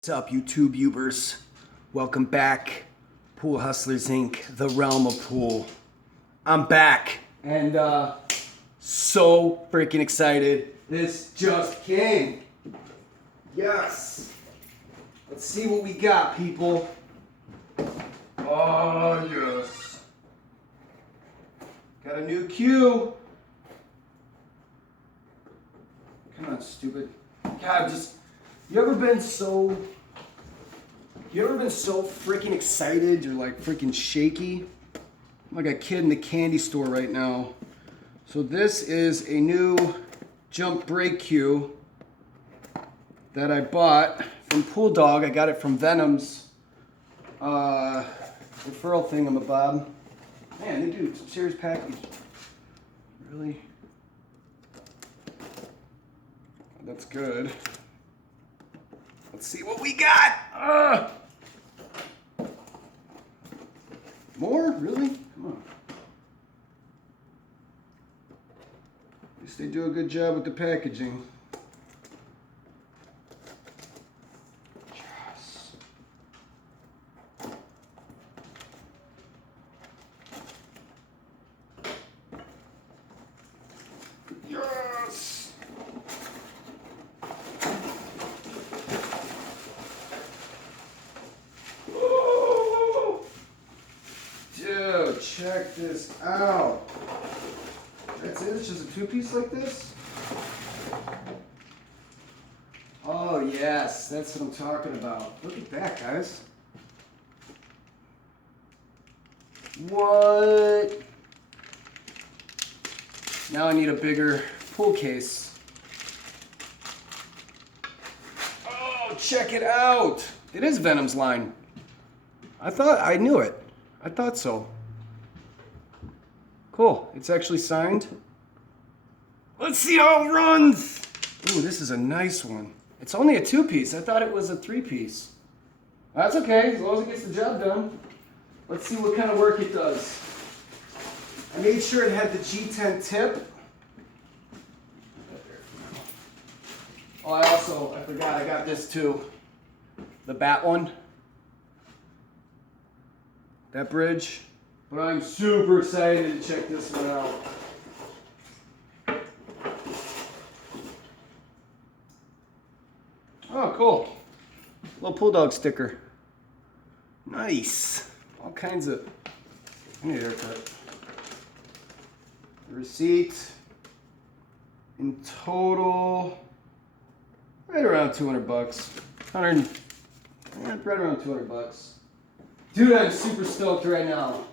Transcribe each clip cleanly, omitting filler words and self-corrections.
What's up, YouTube viewers? Welcome back. Pool Hustlers Inc., the realm of pool. I'm back and so freaking excited. This just came. Yes. Let's see what we got, people. Oh, yes. Got a new cue. Come on, stupid. God, You ever been so freaking excited? You're like freaking shaky. I'm like a kid in the candy store right now. So this is a new jump brake cue that I bought from Pooldog. I got it from Venom's referral thingamabob. Man, they do some serious package. Really? That's good. Let's see what we got. More? Really? Come on. At least they do a good job with the packaging. Yes. Yes. Dude, check this out. That's it? It's just a two-piece like this? Oh, yes. That's what I'm talking about. Look at that, guys. What? Now I need a bigger pool case. Oh, check it out. It is Venom's line. I knew it. I thought so. Cool. It's actually signed. Let's see how it runs. Ooh, this is a nice one. It's only a two-piece. I thought it was a three-piece. That's okay, as long as it gets the job done. Let's see what kind of work it does. I made sure it had the G10 tip. Oh, I forgot, I got this too. The bat one. That bridge. But I'm super excited to check this one out. Oh, cool. Little Pooldog sticker. Nice. All kinds of... I need a haircut. The receipt. In total... right around 200 bucks. Right around 200 bucks. Dude, I'm super stoked right now.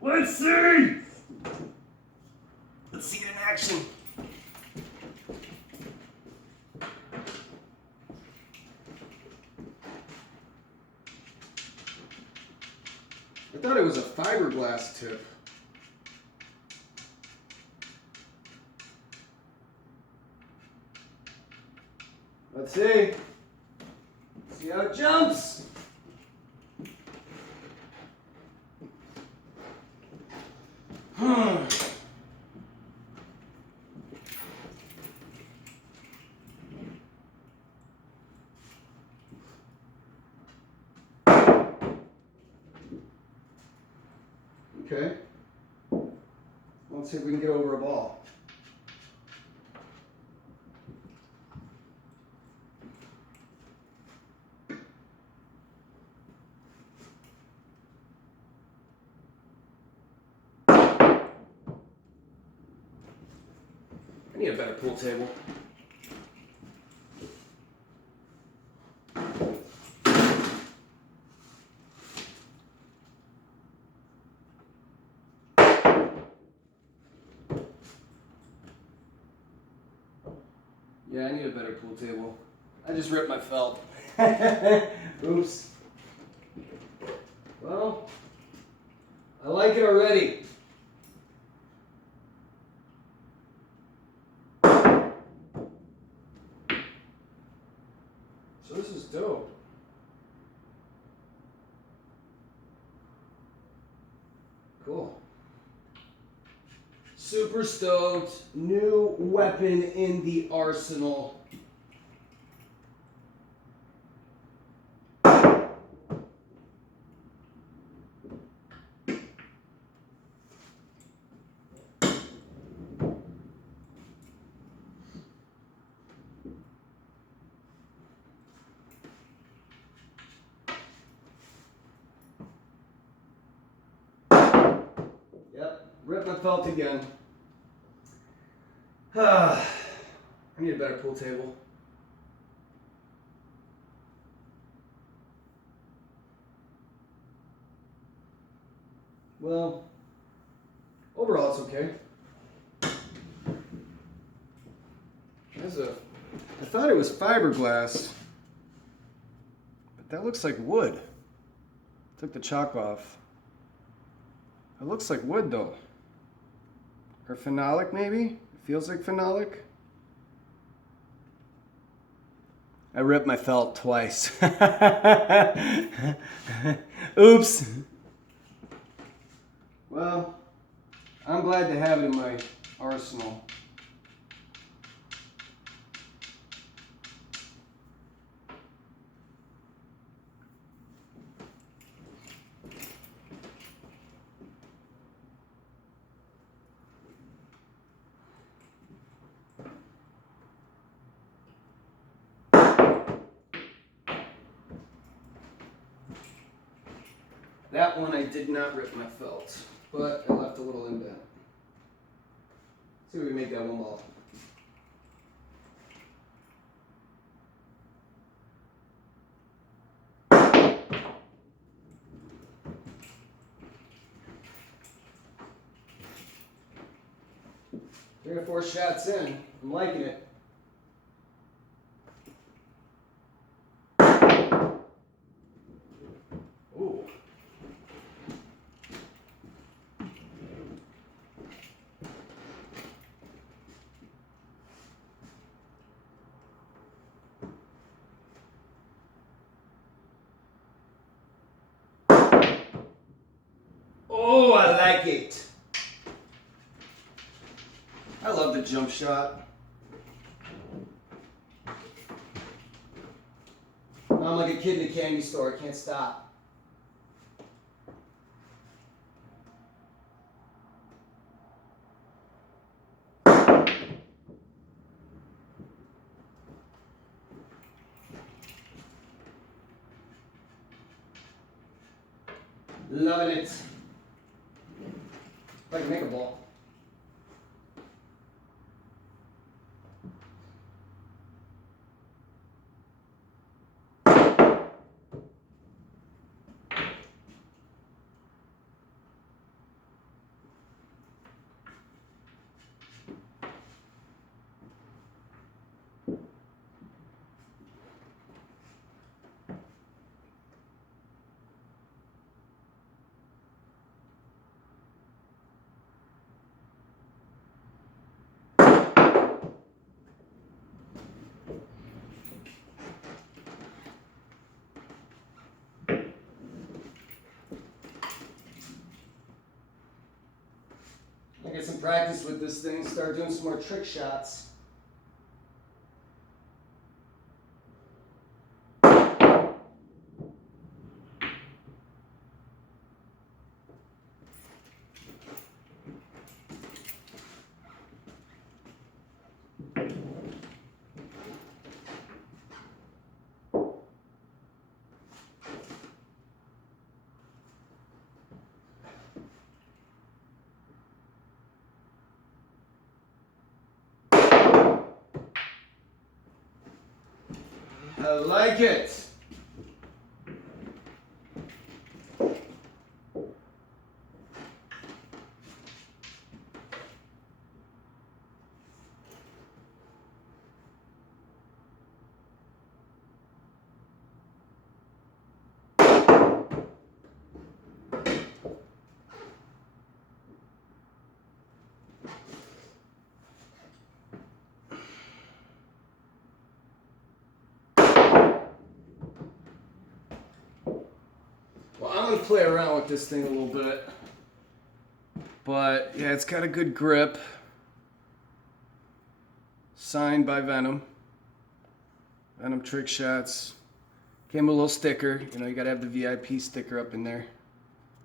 Let's see! Let's see it in action. I thought it was a fiberglass tip. Let's see. See how it jumps. Okay. Let's see if we can get over a ball. I need a better pool table. Yeah, I need a better pool table. I just ripped my felt. Oops. Well, I like it already. So this is dope. Cool. Super stoked. New weapon in the arsenal. Yep, rip my felt again. I need a better pool table. Well, overall it's okay. I thought it was fiberglass, but that looks like wood. Took the chalk off. It looks like wood though. Or phenolic maybe? It feels like phenolic. I ripped my felt twice. Oops. Well, I'm glad to have it in my arsenal. That one I did not rip my felt, but I left a little indent. See if we can make that one ball. Three or four shots in. I'm liking it. Ooh. Oh, I like it. I love the jump shot. I'm like a kid in a candy store. I can't stop. Loving it. If I can make a ball. I get some practice with this thing, start doing some more trick shots. I like it. Well, I'm going to play around with this thing a little bit. But yeah, it's got a good grip. Signed by Venom. Venom Trick Shots. Came with a little sticker. You know, you gotta have the VIP sticker up in there.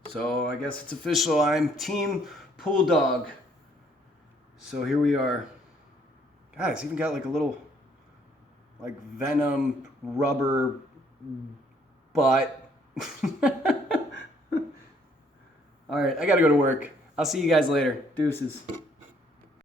So I guess it's official. I'm Team Pooldog. So here we are. God, it's even got like a little like Venom rubber butt. All right, I gotta go to work. I'll see you guys later. Deuces.